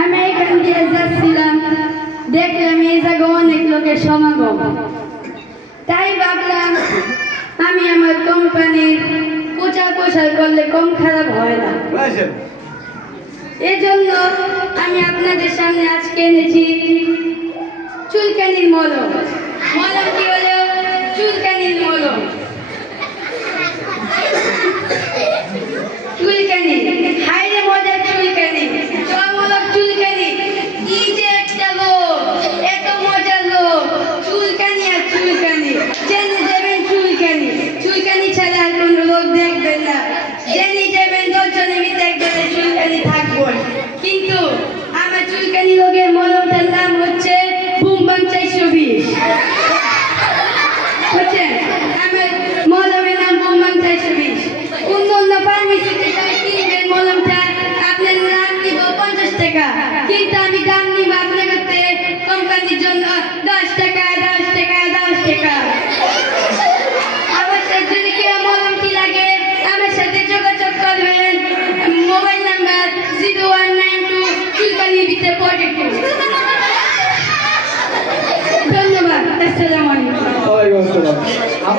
আমি এখান দিয়ে যাচ্ছিলাম, দেখলাম এই জায়গায় অনেক লোকের সমাগম। তাই ভাবলাম আমি আমার কোম্পানির প্রচার প্রসার করলে কম খারাপ হয় না। এজন্য আমি আপনাদের সামনে আজকে এনেছি চুলকানির মলম। মলমটি হলো চুলকানির মলম। চুলকানি, হাইরে মজার চুলকানি, চমলক চুলকানি, কি যে একটা লোক, এত মজার লোক। চুলকানি আর চুলকানি, জেনে যাবেন চুলকানি। চুলকানি ছাড়া আর কোনো লোক দেখবেন না। জেনে যাবেন 10 জনের ভিতরে একজনের চুলকানি থাকবো। কিন্তু আমার চুলকানি লোকের মলমটার নাম হচ্ছে বুমবাং 420। বুঝছেন, আমার মলমের নাম বুমবাং 420। অন্য ফার্মেসিতে কিনবেন মলমটা, আপনার নাম নিব 50 টাকা, কিন্তু আমি দাম নিব আপনার কাছে কোম্পানির জন্য 10 টাকা, 10 টাকা, 10 টাকা। আমার সাথে যদি কেউ মলমটি লাগে আমার সাথে যোগাযোগ করবেন। মোবাইল নাম্বার 0192 চুলকানির ভিতরে 42। ধন্যবাদ। আসসালামু আলাইকুম। ওয়ালাইকুম আসসালাম।